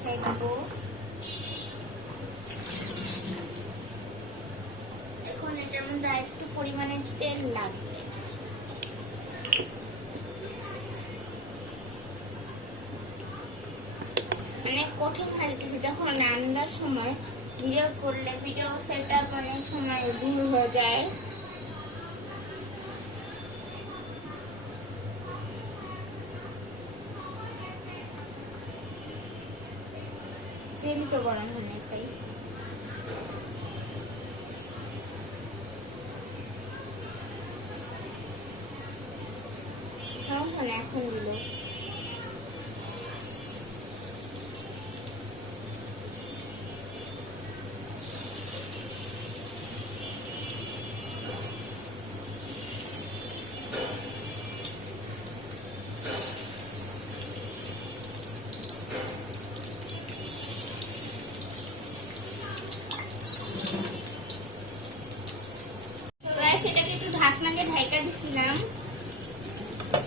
বসাই দেব। এখন এটার মধ্যে আরেকটু পরিমাণে তেল লাগবে। অনেক কঠিন হয়ে যেতেছে যখন রান্নার সময় ভিডিও করলে ভিডিও সেটআপ অনেক সময় ভুল হয়ে যায়। তেলই তো গরম হয়নি তাই এখন দিল। এটাকে একটু ঢাকনা দিয়ে ঢাকা দিছিলাম,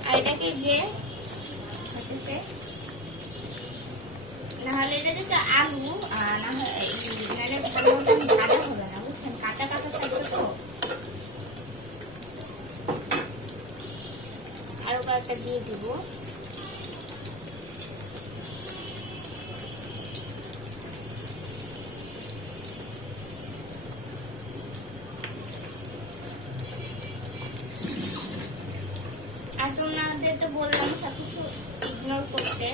আর এটাকে যে নাহলে এটা যদি আলু নাহলে ভাজা হবে না, বুঝছেন? কাঁচা কাঁচা থাকবে তো। আরো কয়েকটা দিয়ে দিব। আর তোমাদের তো বললাম সবকিছু ইগনোর করতে,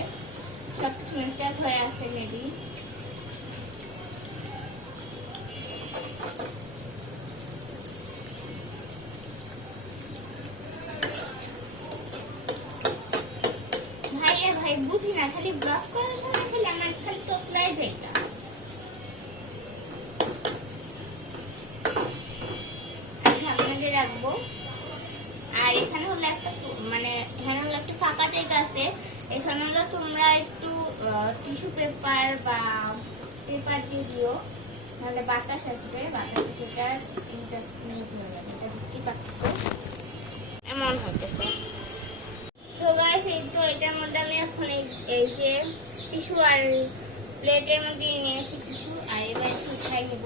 সবকিছু মিস্টেক হয়ে আছে মেবি। ভাই বুঝি না, খালি ব্লক করার সময় খালি আমার খালি তোতলাই যায় এটা। ঢাকনা দিয়ে রাখবো। আর এখানে হলো একটা মানে এখানে হলো একটা ফাঁকা জায়গা আছে, এখানে হলো তোমরা একটু টিস্যু পেপার বা পেপার দিয়ে দিও, নাহলে বাতাস আসবে, বাতাস সেটার ইন্টারনেট হয়ে যাবে। এটা দেখতে পাচ্ছ এমন হইতেছে। তো গাইস এই তো এটার মধ্যে আমি এখন এই যে টিস্যু আর প্লেটের মধ্যে নিয়েছি টিস্যু, আর এবার একটু উঠাই নেব।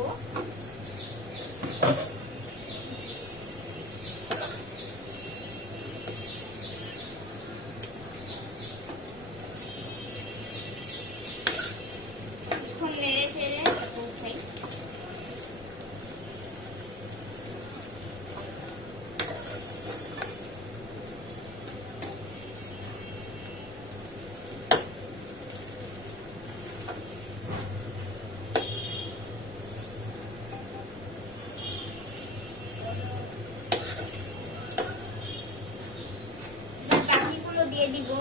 দিয়ে দিব,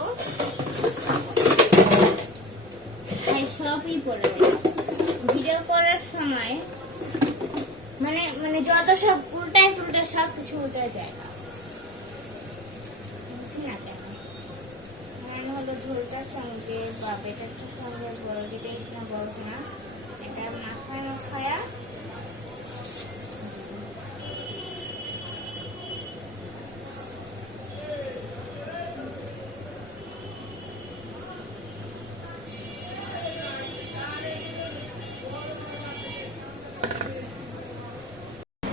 সবই পড়ে ভিডিও করার সময় মানে মানে যত সব উল্টায় টুলটা সব কিছু উল্টে যায় না, বুঝছি না কেন। মানে হলো ঝোলটার সঙ্গে বা বেটারটার সঙ্গে বড় দিটাই না, বড় না, এটা মাখায় মাখায়া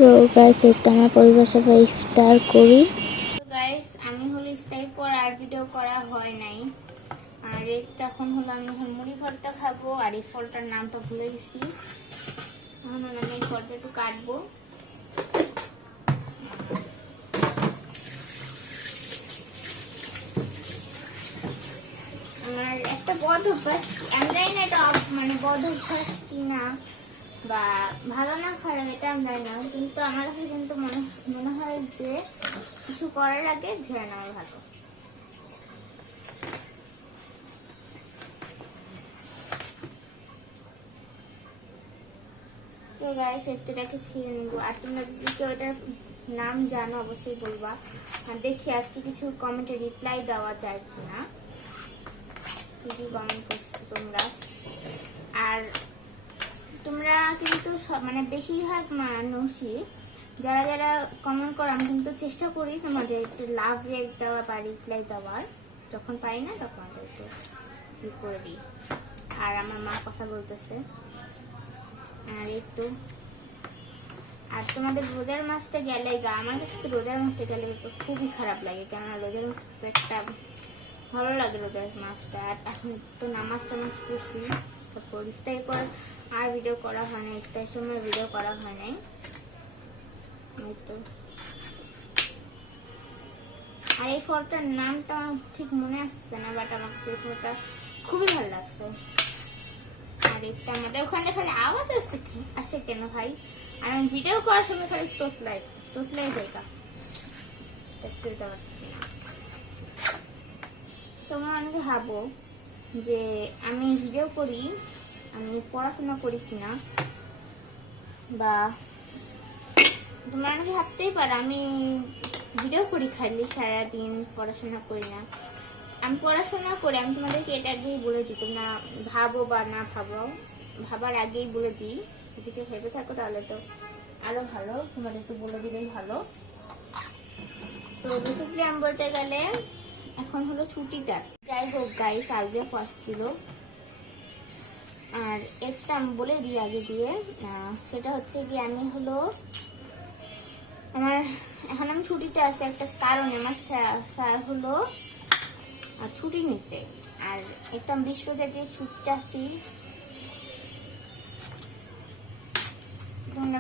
তো গাইস এটা আমার পরিবার সবাই ইফতার করি। তো গাইস আমি হলো ইফতার পর আর ভিডিও করা হয় নাই, আর এখন হলো আমি এখন মুড়ি ভর্তা খাবো, আর এই ফলটার নামটা ভুলে গেছি। এখন আমি এই ফলটা একটু কাটবো। আমার একটা বদ অভ্যাস, আমি জানি না এটা মানে বদ অভ্যাস কিনা বা ভালো না খারাপ এটা আমি জানি না, কিন্তু আমার কাছে কিন্তু মনে হয় যে কিছু করার আগে ধরে নেওয়া ভালো। তো গাইস এটাকে ছিঁড়ে নিব, আর তোমরা যদি কেউ এটার নাম জানো অবশ্যই বলবা। আর দেখি আজকে কিছু কমেন্টে রিপ্লাই দেওয়া যায় কিনা, কি কি কমেন্ট করছো তোমরা। আর তোমরা কিন্তু মানে বেশিরভাগ মানুষই যারা যারা কমেন্ট করো, আমি কিন্তু চেষ্টা করি তোমাদের একটু লাভ রিয়েক্ট দেওয়া বা রিপ্লাই দেওয়ার, যখন পারি না তখন একটু করে দিই। আর আমার মা কথা বলতেছে। আর এই তো, আর তোমাদের রোজার মাসটা গেলে, আমার কাছে তো রোজার মাসটা গেলে খুবই খারাপ লাগে, কেননা রোজার মাসটা একটা ভালো লাগে রোজার মাসটা। আর এখন তো নামাজ টামাজ পড়ছি, তারপর ইফতারের পর আর ভিডিও করা হয় না, ইফতারের সময় ভিডিও করা হয় নাই। এই তো, আর এই ফলটার নামটা ঠিক মনে আসছে না, বাট আমার কাছে এই ফলটা খুবই ভালো লাগছে। আর এটা আমাদের ওখানে খালি আওয়াজ আসে কেন ভাই? আর আমি ভিডিও করার সময় খালি তোতলাই জায়গা বুঝতে পারছি না। তোমরা অনেকে ভাবো যে আমি ভিডিও করি, আমি পড়াশোনা করি কিনা, বা তোমরা অনেকে ভাবতেই পারো আমি ভিডিও করি খালি, সারাদিন পড়াশোনা করি না। আমি পড়াশোনা করি, আমি তোমাদেরকে এটা আগেই বলে দিই, তোমরা ভাবো বা না ভাবো, ভাবার আগেই বলে দিই। যদি কেউ ভেবে থাকো তাহলে তো আরো ভালো, তোমাদের একটু বলে দিলেই ভালো। তো বেসিক্যালি আমি বলতে গেলে এখন হলো ছুটিটা। যাই হোক গাইস, আগে ফার্স্ট ছিল, আর একটা আমি বলে দিই আগে দিয়ে, সেটা হচ্ছে কি আমি হলো আমার এখন আমি ছুটিতে আছি একটা কারণে, আমার স্যার হলো ছুটি নিতে, আর একটা বিশ্বজাতীয় ছুটিতে আসছি। তোমরা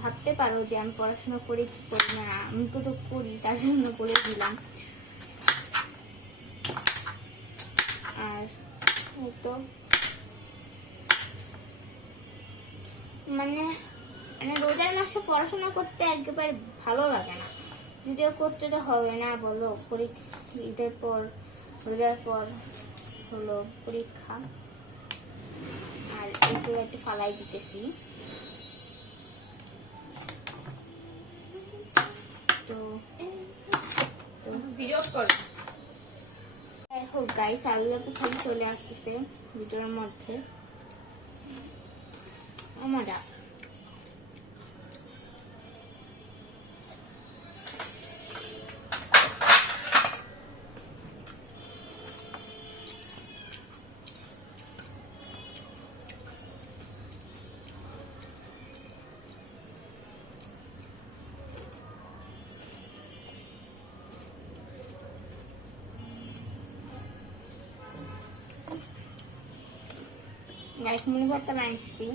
ভাবতে পারো যে আমি পড়াশোনা করি কি করি না, আমি তো করি, তার জন্য করে দিলাম। আর এই তো মানে রোজার মাসে পড়াশোনা করতে একেবারে ভালো লাগে না, যদিও করতে তো হবে না বলো, ঈদের পর রোজার পর হলো পরীক্ষা। আর এগুলো একটু ফালাই দিতেছি। তো ভিডিও করো। যাই হোক গাইস, আলুগুলো খালি চলে আসতেছে ভিডিওর মধ্যে, মজা। গাইস, মুড়ি ভর্তা বানিয়েছি।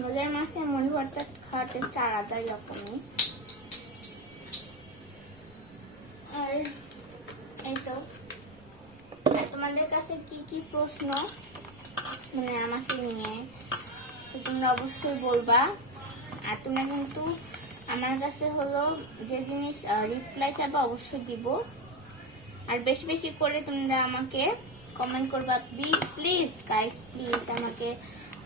রোজার মাসে মুড়ি ভর্তা খাওয়ার টেস্ট আলাদাই রকমই। আর এই তো, তোমাদের কাছে কি কি প্রশ্ন মানে আমাকে নিয়ে, তো তোমরা অবশ্যই বলবা। আর তোমরা কিন্তু আমার কাছে হলো যে জিনিস রিপ্লাই চাইবা অবশ্যই দিব। আর বেশি বেশি করে তোমরা আমাকে কমেন্ট করবা, প্লিজ গাইস, প্লিজ আমাকে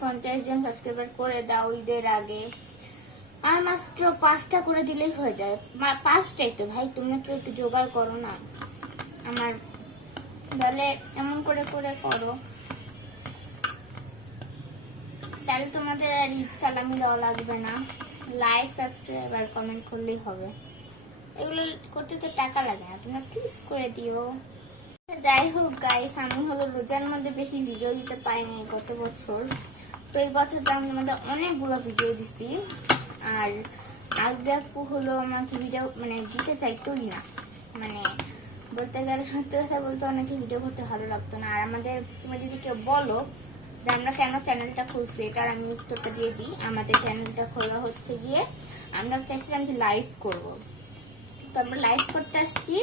50 জন সাবস্ক্রাইবার করে দাও ঈদের আগে। আর মাত্র 5টা করে দিলেই হয়ে যায়, 5টাই তো ভাই, তোমরা কেউ একটু জোগাড় করো না আমার, তাহলে এমন করে করে করো, তাহলে তোমাদের আর ঈদ সালামি দেওয়া লাগবে না, লাইক সাবস্ক্রাইব আর কমেন্ট করলেই হবে। এগুলো করতে তো টাকা লাগে না, তোমরা প্লিজ করে দিও। যাই হোক গাইস, আমি হলো রোজার মধ্যে বেশি ভিডিও দিতে পারিনি গত বছর, তো এই বছর তো আমি তোমাদের অনেকগুলো ভিডিও দিচ্ছি। আর আগে আপু হলো আমাকে ভিডিও মানে দিতে চাইতোই না, মানে বলতে গেলে সত্যি কথা বলতে অনেকে ভিডিও করতে ভালো লাগতো না। আর আমাদের তোমরা যদি কেউ বলো যে আমরা কেন চ্যানেলটা খুলছি, এটার আমি উত্তরটা দিয়ে দিই। আমাদের চ্যানেলটা খোলা হচ্ছে গিয়ে আমরা চাইছিলাম যে লাইভ করব, তো আমরা লাইভ করতে আসছি,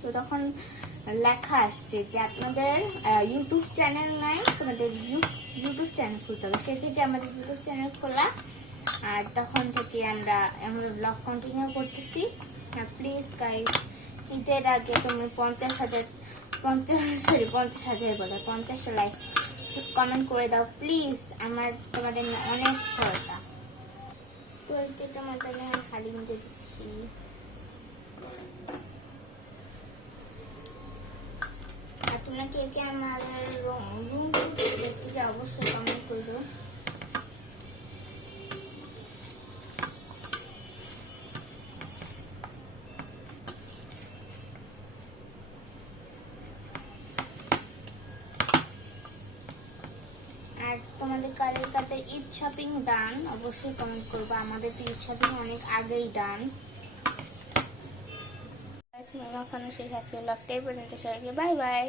তো তখন লেখা আসছে যে আপনাদের ইউটিউব চ্যানেল নাই, তোমাদের ইউটিউব চ্যানেল খুলতে হবে। সে থেকে আমাদের ইউটিউব চ্যানেল খোলা, আর তখন থেকে আমরা ব্লগ কন্টিনিউ করতেছি। আর প্লিজ গাইস, ঈদের আগে তোমরা 50,000 বলে 50টা লাইক কমেন্ট করে দাও প্লিজ, আমার তোমাদের অনেক ভরসা। তো এই তোমাদের হাড়ি মিটে দিচ্ছি। আর তোমরা কে কে আমাদের রুম দেখতে চাও অবশ্যই কমেন্ট করো। আর তোমাদের কাদের কাদের ঈদ শপিং ডান অবশ্যই কমেন্ট করবো। আমাদের তো ঈদ শপিং অনেক আগেই ডান। মাখানো শেষ, আজকে ব্লগটাই পর্যন্ত, সবাইকে বাই বাই।